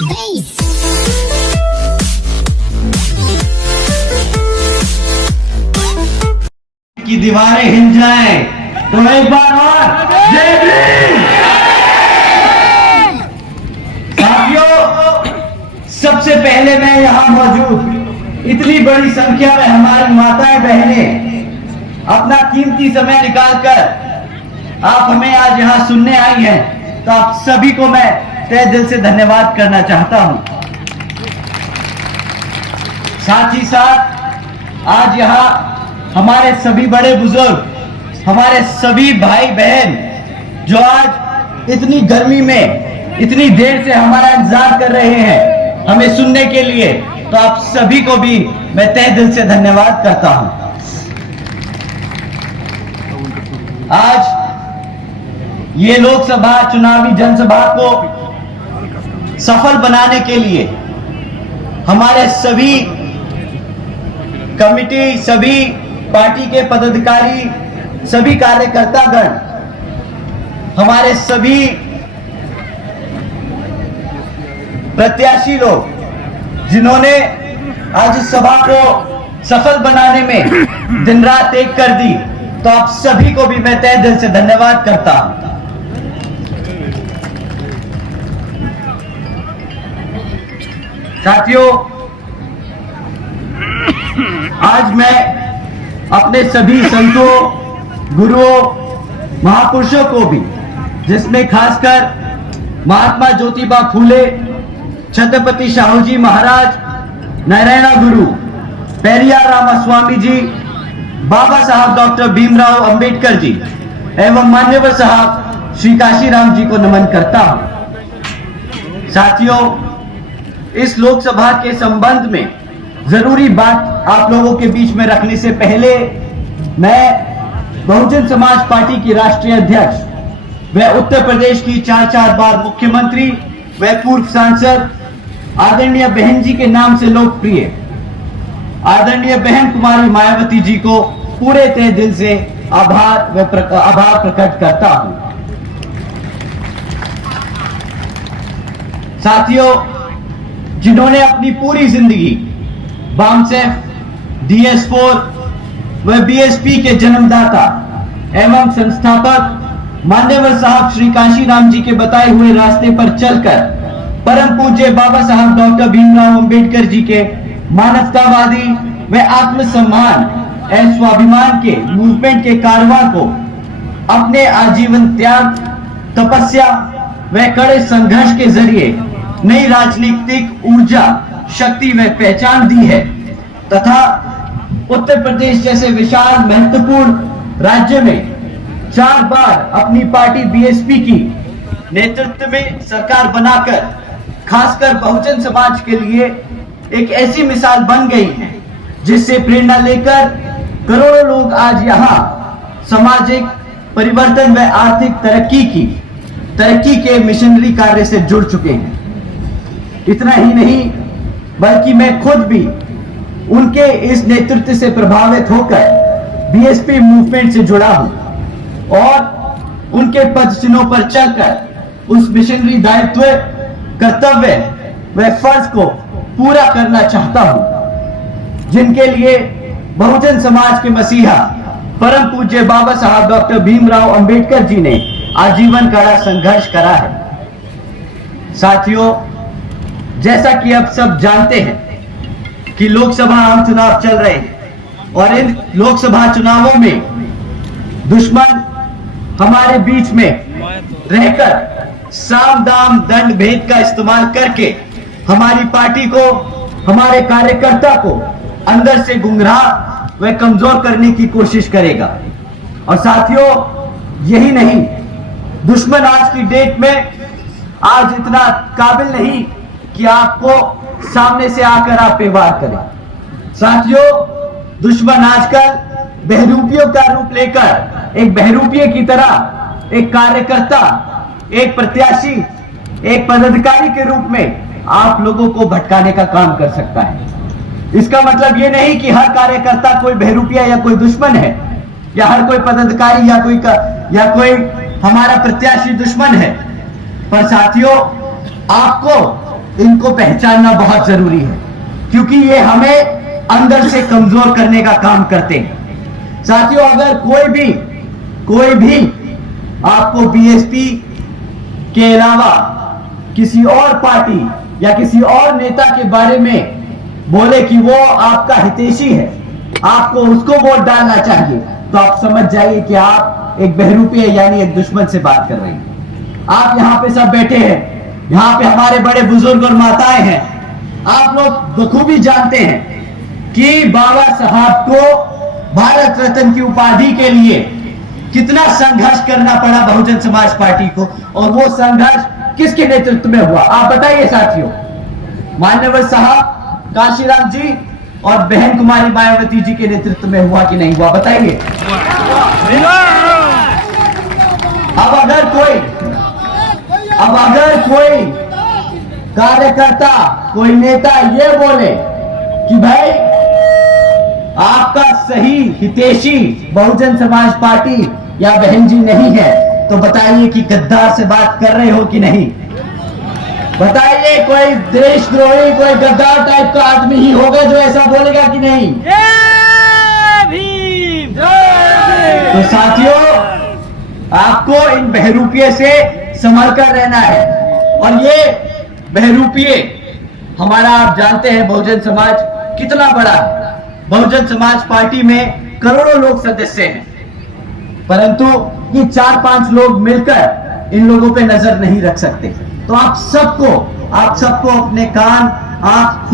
की दीवारें हिल जाएं तो एक बार और जय भीम। साथियों, सबसे पहले मैं यहां मौजूद इतनी बड़ी संख्या में हमारी माताएं बहनें अपना कीमती समय निकालकर आप हमें आज यहां सुनने आई हैं, तो आप सभी को मैं तहे दिल से धन्यवाद करना चाहता हूं। साथ ही साथ आज यहां हमारे सभी बड़े बुजुर्ग, हमारे सभी भाई बहन जो आज इतनी गर्मी में इतनी देर से हमारा इंतजार कर रहे हैं हमें सुनने के लिए, तो आप सभी को भी मैं तहे दिल से धन्यवाद करता हूं। आज ये लोकसभा चुनावी जनसभा को सफल बनाने के लिए हमारे सभी कमिटी, सभी पार्टी के पदाधिकारी, सभी कार्यकर्तागण, हमारे सभी प्रत्याशी लोग जिन्होंने आज इस सभा को सफल बनाने में दिन रात एक कर दी, तो आप सभी को भी मैं तहे दिल से धन्यवाद करता हूं। साथियों, आज मैं अपने सभी संतों, गुरुओं, महापुरुषों को भी, जिसमें खासकर महात्मा ज्योतिबा फूले, छत्रपति शाहूजी महाराज, नारायणा गुरु, पेरियार रामास्वामी जी, बाबा साहब डॉक्टर भीमराव अंबेडकर जी एवं मान्यवर साहब श्री काशीराम जी को नमन करता हूं। साथियों, इस लोकसभा के संबंध में जरूरी बात आप लोगों के बीच में रखने से पहले मैं बहुजन समाज पार्टी की राष्ट्रीय अध्यक्ष व उत्तर प्रदेश की 4 बार मुख्यमंत्री व पूर्व सांसद आदरणीय बहन जी के नाम से लोकप्रिय आदरणीय बहन कुमारी मायावती जी को पूरे तहे दिल से आभार प्रकट करता हूं। साथियों, जिन्होंने अपनी पूरी जिंदगी बामसेफ, DS4 व BSP के जन्मदाता एवं संस्थापक मान्यवर साहब श्री काशीराम जी के बताए हुए रास्ते पर चलकर परम पूज्य बाबा साहब डॉक्टर भीमराव अंबेडकर जी के मानवतावादी व आत्मसम्मान एवं स्वाभिमान के मूवमेंट के कारवां को अपने आजीवन त्याग, तपस्या व कड़े संघर्ष के जरिए नई राजनीतिक ऊर्जा, शक्ति व पहचान दी है तथा उत्तर प्रदेश जैसे विशाल महत्वपूर्ण राज्य में 4 बार अपनी पार्टी BSP की नेतृत्व में सरकार बनाकर खासकर बहुजन समाज के लिए एक ऐसी मिसाल बन गई है जिससे प्रेरणा लेकर करोड़ों लोग आज यहाँ सामाजिक परिवर्तन व आर्थिक तरक्की के मिशनरी कार्य से जुड़ चुके हैं। इतना ही नहीं बल्कि मैं खुद भी उनके इस नेतृत्व से प्रभावित होकर BSP मूवमेंट से जुड़ा हूं और उनके पद चिन्हों पर चलकर उस मिशनरी दायित्व, कर्तव्य व फर्ज को पूरा करना चाहता हूं जिनके लिए बहुजन समाज के मसीहा परम पूज्य बाबा साहब डॉक्टर भीमराव अंबेडकर जी ने आजीवन कड़ा संघर्ष करा है। साथियों, जैसा कि आप सब जानते हैं कि लोकसभा आम चुनाव चल रहे हैं और इन लोकसभा चुनावों में दुश्मन हमारे बीच में रहकर साम दाम दंड भेद का इस्तेमाल करके हमारी पार्टी को, हमारे कार्यकर्ता को अंदर से गुमराह व कमजोर करने की कोशिश करेगा। और साथियों, यही नहीं, दुश्मन आज की डेट में आज इतना काबिल नहीं कि आपको सामने से आकर आप पे वार करें। साथियों, दुश्मन आजकल बहरूपियों का रूप लेकर एक बहरूपिये की तरह एक कार्यकर्ता, एक प्रत्याशी, एक पदाधिकारी के रूप में आप लोगों को भटकाने का काम कर सकता है। इसका मतलब ये नहीं कि हर कार्यकर्ता कोई बहरूपिया या कोई दुश्मन है, या हर कोई पदाधिकारी या कोई हमारा प्रत्याशी दुश्मन है। पर साथियों, आपको इनको पहचानना बहुत जरूरी है, क्योंकि ये हमें अंदर से कमजोर करने का काम करते हैं। साथियों, अगर कोई भी आपको बीएसपी के अलावा किसी और पार्टी या किसी और नेता के बारे में बोले कि वो आपका हितैषी है, आपको उसको वोट डालना चाहिए, तो आप समझ जाइए कि आप एक बहरूपी यानी एक दुश्मन से बात कर रहे हैं। आप यहाँ पे सब बैठे हैं, यहाँ पे हमारे बड़े बुजुर्ग और माताएं हैं। आप लोग बखूबी जानते हैं कि बाबा साहब को भारत रत्न की उपाधि के लिए कितना संघर्ष करना पड़ा बहुजन समाज पार्टी को, और वो संघर्ष किसके नेतृत्व में हुआ, आप बताइए साथियों। मान्यवर साहब काशीराम जी और बहन कुमारी मायावती जी के नेतृत्व में हुआ कि नहीं हुआ, बताइए। अब अगर कोई कार्यकर्ता, कोई नेता ये बोले कि भाई आपका सही हितैषी बहुजन समाज पार्टी या बहन जी नहीं है, तो बताइए कि गद्दार से बात कर रहे हो कि नहीं। बताइए, कोई देशद्रोही, कोई गद्दार टाइप का आदमी ही होगा जो ऐसा बोलेगा कि नहीं। जय भीम, जय भीम। तो साथियों, आपको इन बहरूपिये से संभल कर रहना है। और ये बहरूपिये हमारा, आप जानते हैं बहुजन समाज कितना बड़ा है। बहुजन समाज पार्टी में करोड़ों लोग सदस्य हैं, परंतु ये 4-5 लोग मिलकर इन लोगों पे नजर नहीं रख सकते। तो आप सबको अपने कान आंख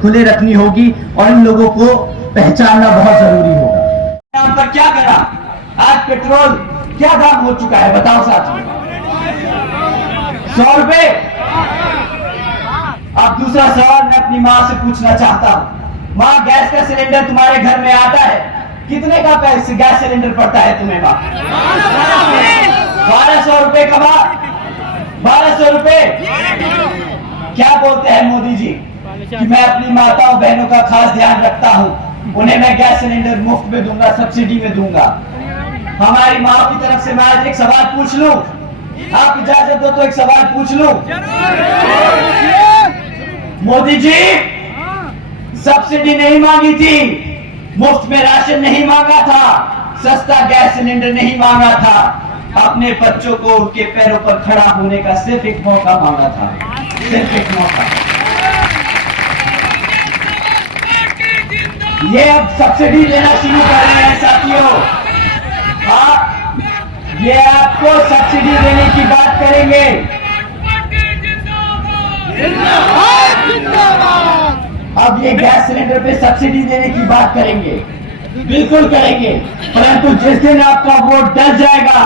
खुले रखनी होगी और इन लोगों को पहचानना बहुत जरूरी होगा। यहाँ पर क्या करा, आज पेट्रोल क्या दाम हो चुका है बताओ साथियों, 100 रुपए। अब दूसरा सवाल मैं अपनी माँ से पूछना चाहता हूँ, माँ गैस का सिलेंडर तुम्हारे घर में आता है, कितने का पैसे गैस सिलेंडर पड़ता है तुम्हें माँ? 1200 रुपए का माँ, 1200 रुपए। क्या बोलते हैं मोदी जी कि मैं अपनी माताओं बहनों का खास ध्यान रखता हूं, उन्हें मैं गैस सिलेंडर मुफ्त में दूंगा, सब्सिडी में दूंगा। हमारी माँ की तरफ से मैं आज एक सवाल पूछ लूं, आप इजाजत दो तो एक सवाल पूछ लूं। मोदी जी सब्सिडी नहीं मांगी थी, मुफ्त में राशन नहीं मांगा था, सस्ता गैस सिलेंडर नहीं मांगा था, अपने बच्चों को उनके पैरों पर खड़ा होने का सिर्फ एक मौका मांगा था, सिर्फ एक मौका। ये अब सब्सिडी लेना शुरू कर रहे हैं साथियों। हाँ, ये आपको सब्सिडी देने की बात करेंगे। अब ये गैस सिलेंडर पे सब्सिडी देने की बात करेंगे, बिल्कुल करेंगे, परंतु जिस दिन आपका वोट डल जाएगा,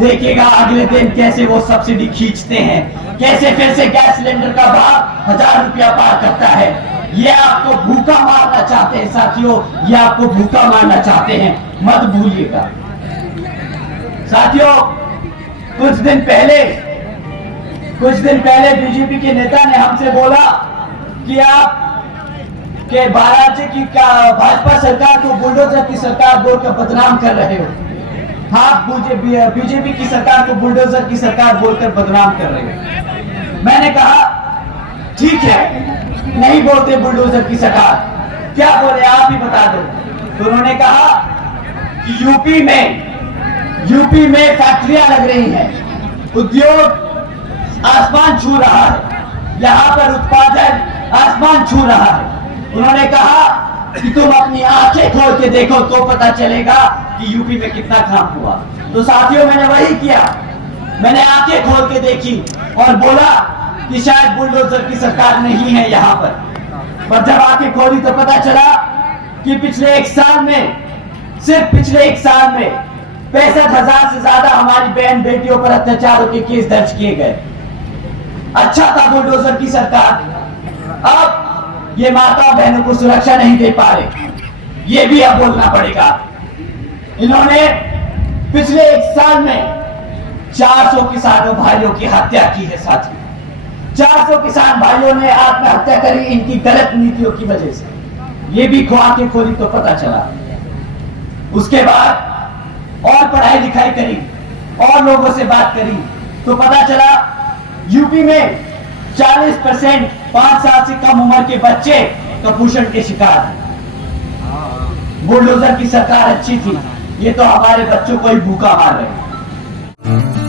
देखिएगा अगले दिन कैसे वो सब्सिडी खींचते हैं, कैसे फिर से गैस सिलेंडर का भाव 1000 रुपया पार करता है। ये आपको भूखा मारना चाहते हैं साथियों, ये आपको भूखा मारना चाहते हैं, मत भूलिएगा साथियों। कुछ दिन पहले बीजेपी के नेता ने हमसे बोला कि आप के महाराष्ट्र की भाजपा सरकार को बुलडोजर की सरकार बोलकर बदनाम कर रहे हो। हाँ, बीजेपी की सरकार को बुलडोजर की सरकार बोलकर बदनाम कर रहे हो। मैंने कहा ठीक है, नहीं बोलते बुलडोजर की सरकार, क्या बोले आप ही बता दो। तो उन्होंने कहा कि यूपी में फैक्ट्रियां लग रही हैं, उद्योग आसमान छू रहा है, यहाँ पर उत्पादन आसमान छू रहा है। उन्होंने कहा कि तुम अपनी आंखें खोल के देखो तो पता चलेगा कि यूपी में कितना काम हुआ। तो साथियों, मैंने वही किया, मैंने आंखें खोल के देखी और बोला कि शायद बुलडोजर की सरकार नहीं है यहाँ पर जब आंखें खोली तो पता चला कि पिछले एक साल में, सिर्फ पिछले एक साल में 65,000 से ज्यादा हमारी बहन बेटियों पर अत्याचारों के केस दर्ज किए गए। अच्छा था बुलडोजर की सरकार, अब ये माता बहनों को सुरक्षा नहीं दे पा रहे, ये भी अब बोलना पड़ेगा। इन्होंने पिछले एक साल में 400 किसानों भाइयों की हत्या की है साथियों, 400 किसान भाइयों ने आत्महत्या करी इनकी गलत नीतियों की वजह से। ये भी आंखें खोली तो पता चला। उसके बाद और पढ़ाई लिखाई करी और लोगों से बात करी तो पता चला यूपी में 40% 5 साल से कम उम्र के बच्चे कुपोषण के शिकार हैं। बुलडोजर की सरकार अच्छी थी, ये तो हमारे बच्चों को ही भूखा मार रहे हैं।